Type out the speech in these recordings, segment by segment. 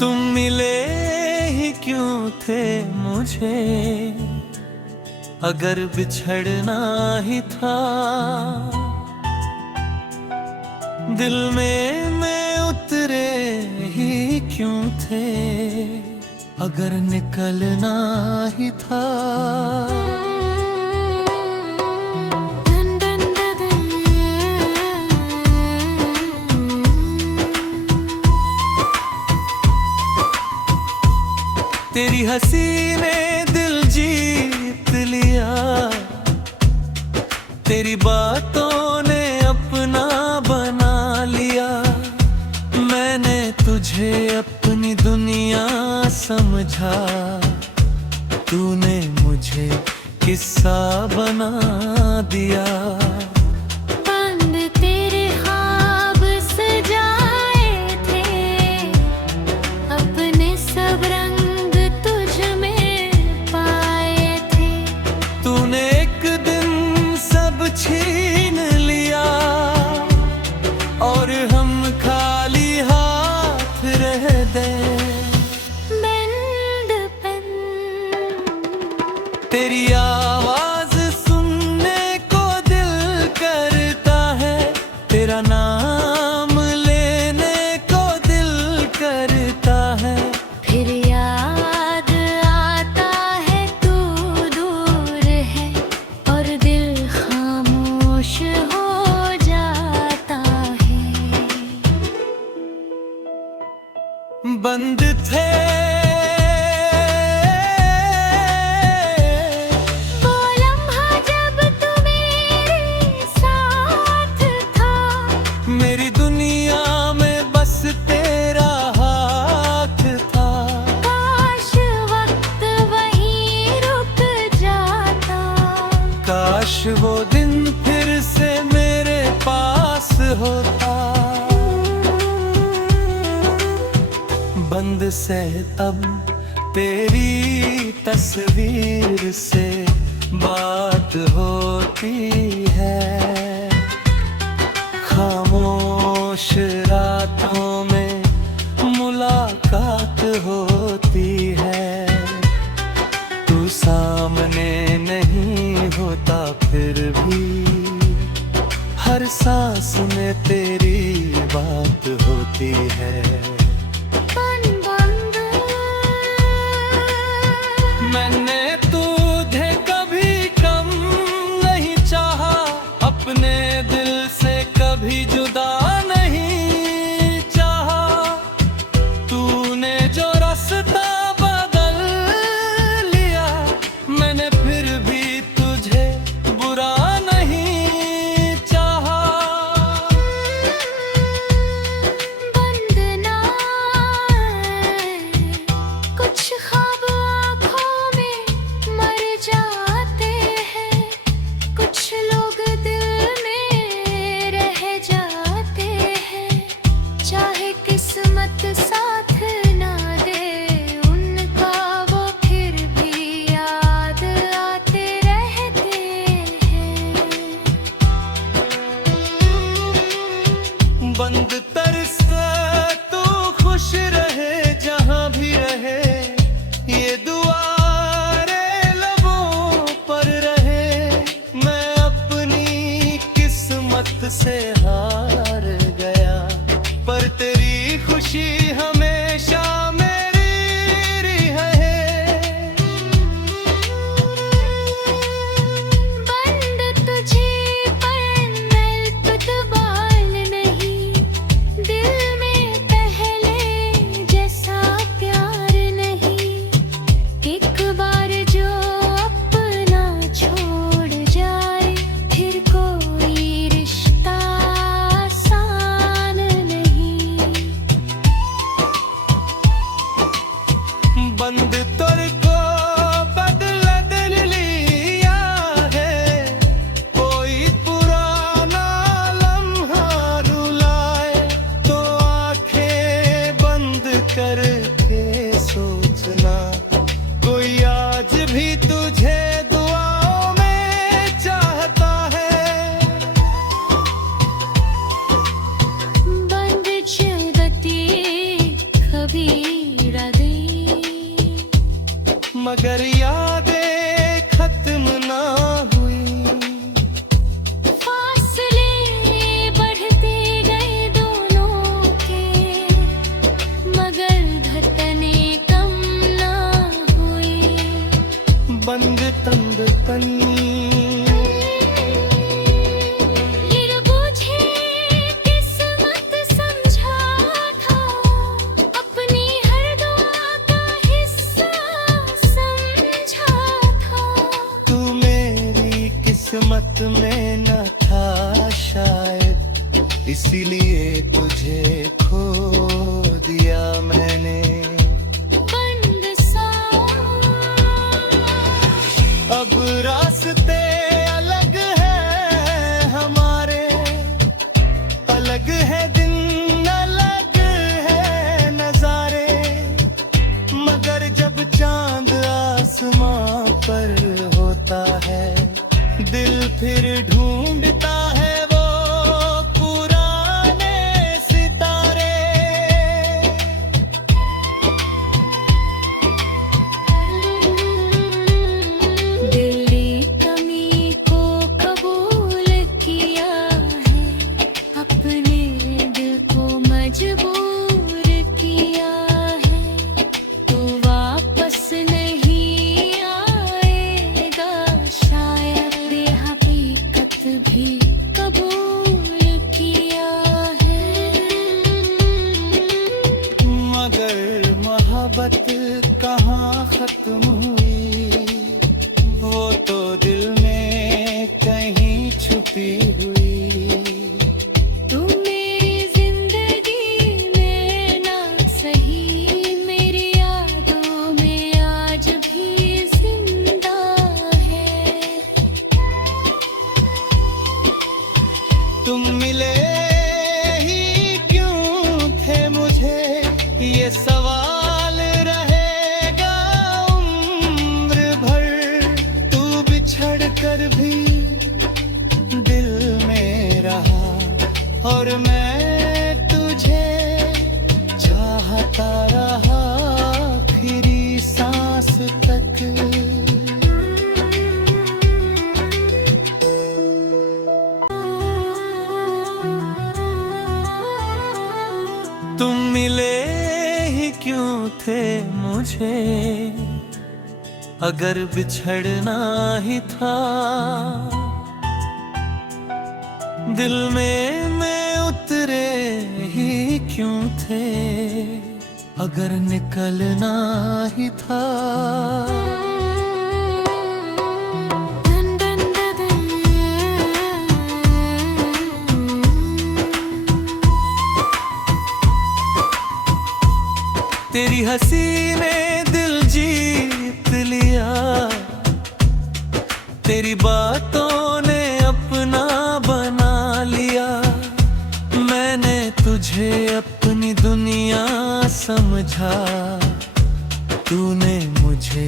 तुम मिले ही क्यों थे मुझे, अगर बिछड़ना ही था। दिल में उतरे ही क्यों थे, अगर निकलना ही था। तेरी हंसी ने दिल जीत लिया, तेरी बातों ने अपना बना लिया। मैंने तुझे अपनी दुनिया समझा, तूने मुझे किस्सा बना दिया। छीन लिया और हम खाली हाथ रह गए। तेरी आवाज सुनने को दिल करता है, तेरा नाम लेने को दिल करता है। फिर याद आता है तू दूर है और दिल खामोश हो जाता है। बंद थे वो लम्हा जब तू मेरे साथ था, मेरी दुनिया में बस तेरा हाथ था। काश वक्त वहीं रुक जाता, काश वो दिन फिर से मेरे पास होता। बंद से अब तेरी तस्वीर से बात होती है। खामोश रातों में मुलाकात होती है। तू सामने नहीं होता फिर भी हर सांस में तेरी बात होती है। मैंने तुझे कभी कम नहीं चाहा, अपने दिल से कभी जुदा नहीं चाहा। तूने जो रास्ता बदल लिया, मैंने फिर भी तुझे बुरा नहीं चाहा। बंद ना कुछ ख्वाब आँखों में मर जाते हैं, कुछ लोग दिल में रह जाते हैं। चाहे किस्मत साथ ना दे उनका, वो फिर भी याद आते रहते हैं। बंद तरसे तू खुश रहे जहां भी रहे, ये दुआ रे लबों पर रहे। मैं अपनी किस्मत से हार गया, पर तेरी खुशी हमेशा मेरी है। बंद तुझे पर मैं इतबाल नहीं, इसीलिए तुझे खो दिया मैंने। बंद सा अब रास्ते अलग है हमारे, अलग है दिन, अलग है नजारे, मगर जब चांद आसमां पर होता है, दिल फिर ढूंढता है वो पुराने सितारे। दिल कमी को कबूल किया है, अपने दिल को मजबूर किया है, तो वापस नहीं आएगा शायद, ये हकीकत भी कबूल किया है। मगर मोहब्बत कहाँ खत्म हुई, वो तो दिल में कहीं छुपी हुई। तुम मेरी जिंदगी में ना सही, मेरी यादों में आज भी जिंदा है। तुम मिले ही क्यों थे मुझे, ये सवाल रहेगा उम्र भर। तू बिछड़ कर भी दिल में रहा, और मैं तुझे चाहता रहा आखिरी सांस तक। तुम मिले ही क्यों थे मुझे, अगर बिछड़ना ही था, दिल में उतरे ही क्यों थे, अगर निकलना ही था। तेरी हंसी ने दिल जीत लिया, तेरी बातों ने अपना बना लिया, मैंने तुझे अपनी दुनिया समझा, तूने मुझे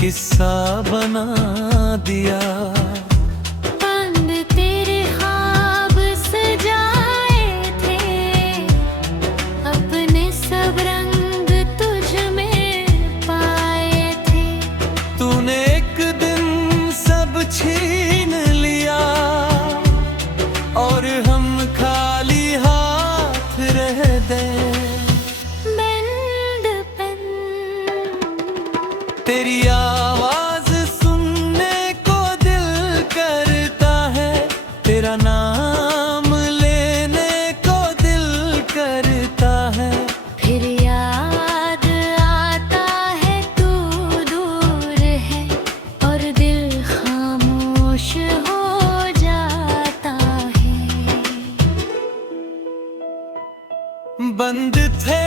किस्सा बना दिया। बंद तेरे ख्वाब सजाए थे, अपने सब रंग तुझ में पाए थे, तूने एक दिन सब छीन लिया, और हम खाली हाथ रह गए। बंद पन तेरी आवाज सुनने को दिल करता है, तेरा नाम लेने को दिल करता है, फिर याद आता है तू दूर है, और दिल खामोश हो जाता है। बंद थे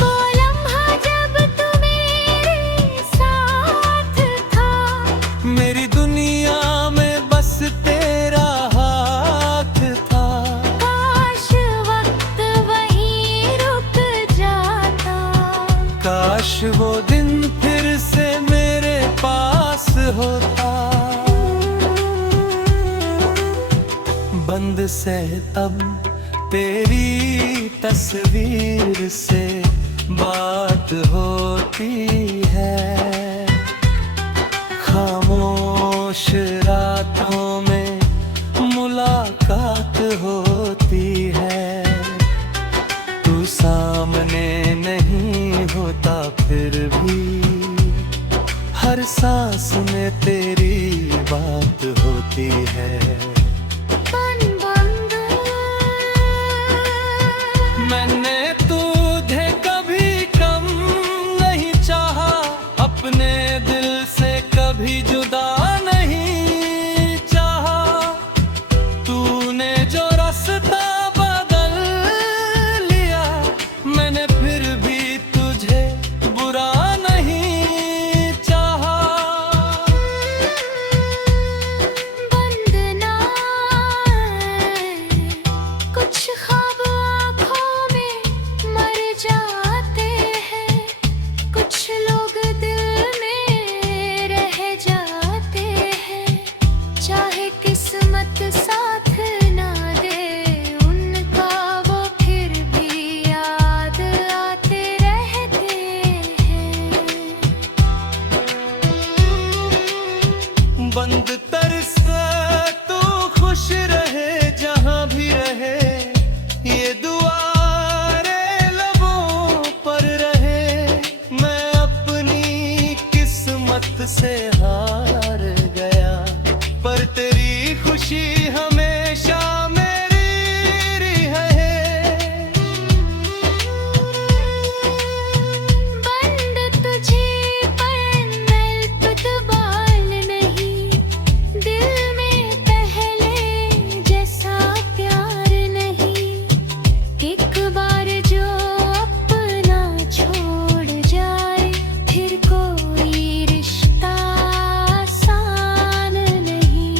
वो लम्हा जब तू मेरे साथ था, मेरी दुनिया में बस तेरा हाथ था। काश वक्त वहीं रुक जाता, काश वो दिन फिर से मेरे पास होता। बंद से तब तेरी तस्वीर से बात होती है, खामोश रातों में मुलाकात होती है। तू सामने नहीं होता फिर भी हर सांस में तेरी बात होती है। मैंने तुझे कभी कम नहीं चाहा, अपने दिल से कभी जुदा नहीं चाहा। चाहे किस्मत साथ ना दे उनका, वो फिर भी याद आते रहते हैं। बंद तरसे तू खुश रहे जहां भी रहे, ये दुआ रे लबों पर रहे। मैं अपनी किस्मत से हार गया, पर तेरी खुशी हमेशा मेरी है। बंद तुझे पर इतबार नहीं, दिल में पहले जैसा प्यार नहीं। एक बार जो अपना छोड़ जाए, फिर कोई रिश्ता आसान नहीं।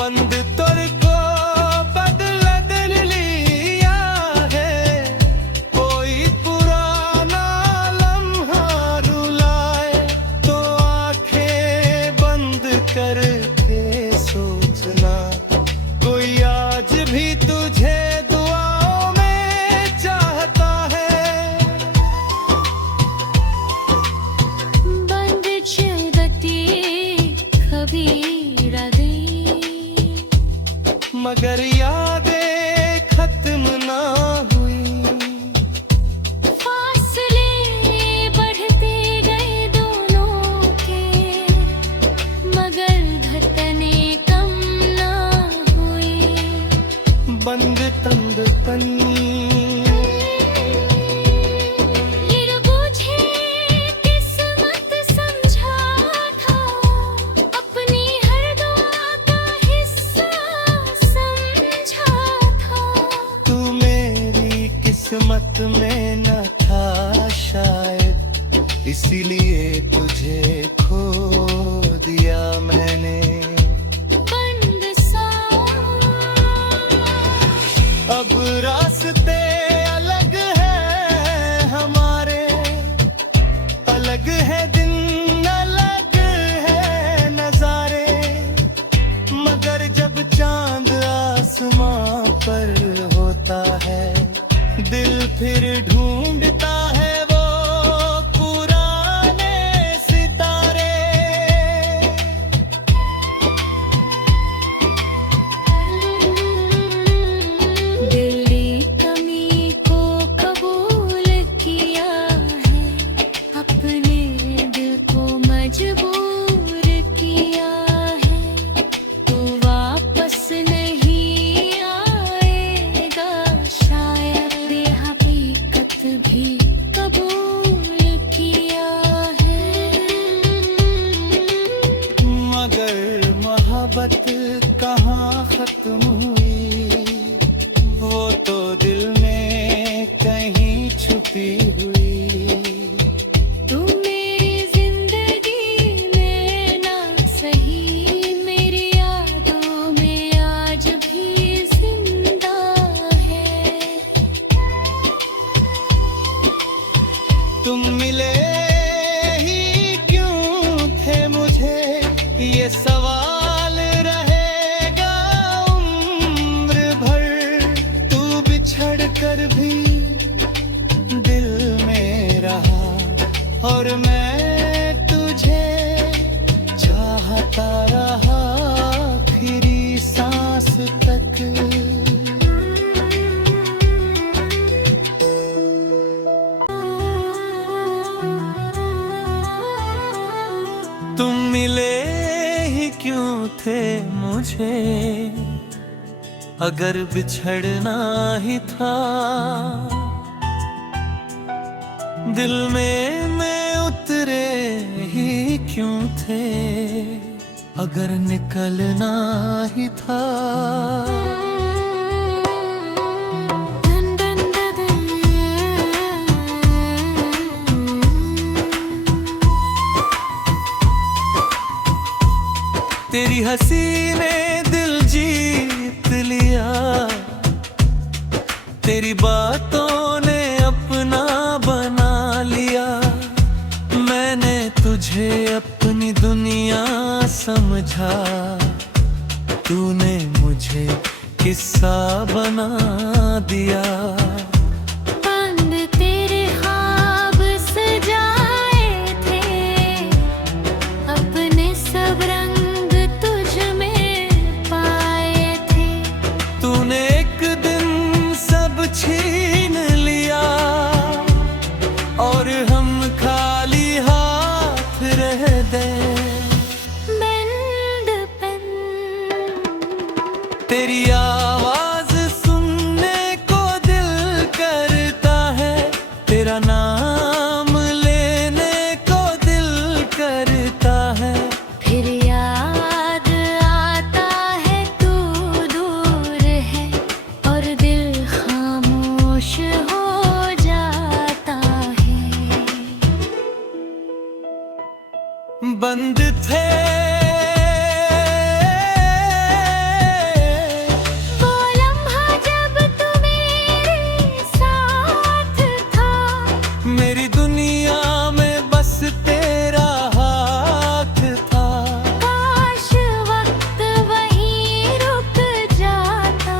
बंद तुर को बदल दिल लिया है, कोई पुराना लम्हा रुलाए तो आंखें बंद करके सोचना, कोई आज भी तुझे दुआओं में चाहता है। बंद चलती कबीरा दे, मगर यादें खत्म ना हुई। फासले बढ़ते गए दोनों के, मगर धड़कनें कम ना हुई। बंद तंदपन ये बूझे किस्मत समझा था, अपनी हर दुआ का हिस्सा समझा था। तू मेरी किस्मत में न था शायद, इसीलिए तुझे खो दिया मैंने। बंद सा अब रास्ते अलग है हमारे, अलग है दिन अलग है नजारे। मगर जब चांद आसमां पर होता है, दिल फिर ढूंढता है वो पुराने सितारे। दिल ने कमी को कबूल किया है, अपने दिल को मजबूर किया है। तो वापस नहीं आएगा शायद, ये हकीकत भी कबूल किया है। मगर मोहब्बत कहाँ खत्म हुई, वो तो दिल में कहीं छुपी हुई। तुम मेरी जिंदगी में ना सही, मेरी यादों में आज भी जिंदा है। तुम मिले ही क्यों थे मुझे, ये सवाल रहेगा उम्र भर। तू बिछड़ कर भी दिल में रहा, और मैं तुझे चाहता रहा आखिरी सांस तक। तुम मिले ही क्यों थे मुझे, अगर बिछड़ना ही था। दिल में मैं उतरे ही क्यों थे, अगर निकलना ही था। तेरी हंसी ने दिल जीत लिया, तेरी बातों ने अपना बना लिया। मैंने तुझे अपनी दुनिया समझा, तूने मुझे किस्सा बना दिया। बंद तेरे ख्वाब सजाए थे, अपने सब रंग तुझ में पाए थे। तूने एक दिन सब छीन लिया और हम खाली हाथ रह गए। तेरी आवाज सुनने को दिल करता है, तेरा नाम लेने को दिल करता है। फिर याद आता है तू दूर है और दिल खामोश हो जाता है। बंद थे मेरी दुनिया में बस तेरा हाथ था। काश वक्त वहीं रुक जाता,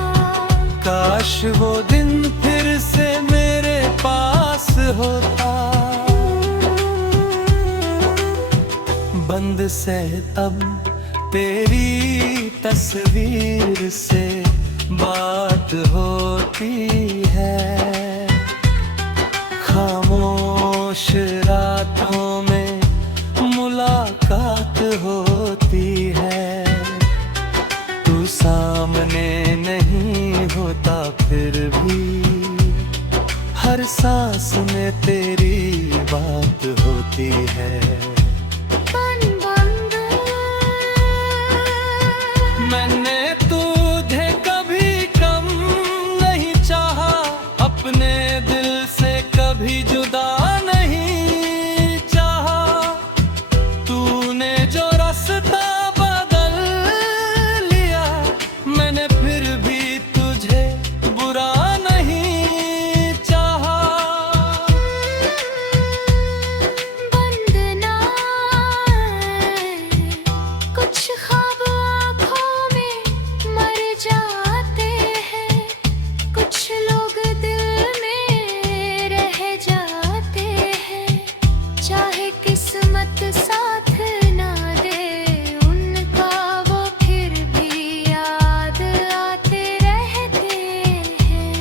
काश वो दिन फिर से मेरे पास होता। बंद से अब तेरी तस्वीर से बात होती है, खामोश रातों में मुलाकात होती है। तू सामने नहीं होता फिर भी हर सांस में तेरी बात होती है। मैंने तुझे कभी कम नहीं चाहा, अपने दिल से कभी जुदा नहीं चाहा। तूने जो रास्ता बदल लिया, मैंने फिर भी तुझे बुरा नहीं चाहा। बंद ना कुछ ख्वाब आँखों में मर जाते हैं, कुछ लोग दिल में रह जाते हैं। चाहे किस्मत साथ ना दे उनका, वो फिर भी याद आते रहते हैं।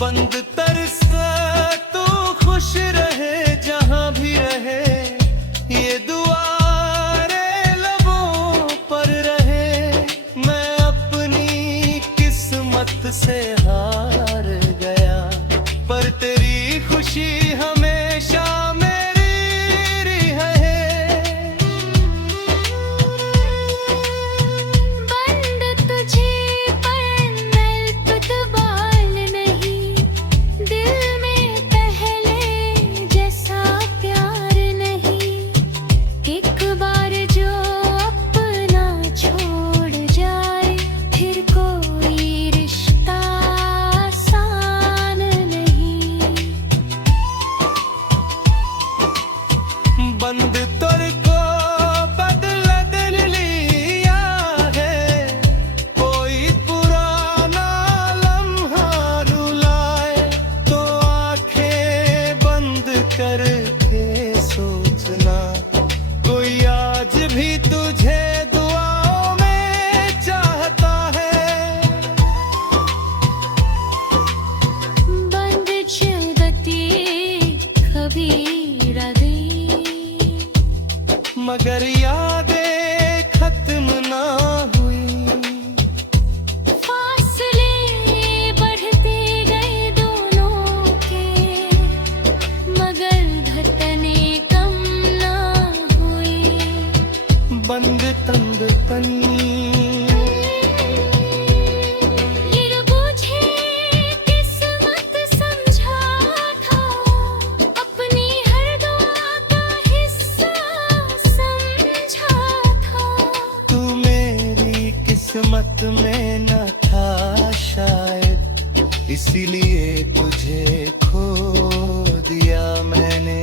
बंद तरसे तू खुश रहे जहां भी रहे, ये दुआ रे लबों पर रहे। मैं अपनी किस्मत से हार गया, पर तेरी खुशी हमेशा मेरी रहे। बंद तुझे पर इतबार नहीं, दिल में पहले जैसा प्यार नहीं। एक बार जो अपना छोड़ जाए, फिर कोई रिश्ता आसान नहीं। बंद तेरे को बदला दिल लिया है, कोई पुराना लम्हा रुलाए तो आंखें बंद करके सोचना, कोई आज भी तुझे दुआओं में चाहता है। बंद चलती कभी गई, मगर यादें खत्म ना हुई। फासले बढ़ते गए दोनों के, मगर धड़कनें कम ना हुई। बंद तंगपन ये बूझे किस्मत समझा था, अपनी हर दुआ का हिस्सा समझा था। तू मेरी किस्मत में न था शायद, इसीलिए तुझे खो दिया मैंने।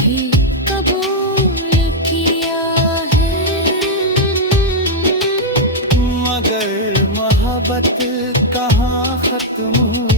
भी कबूल किया है। मगर मोहब्बत कहाँ खत्म हुई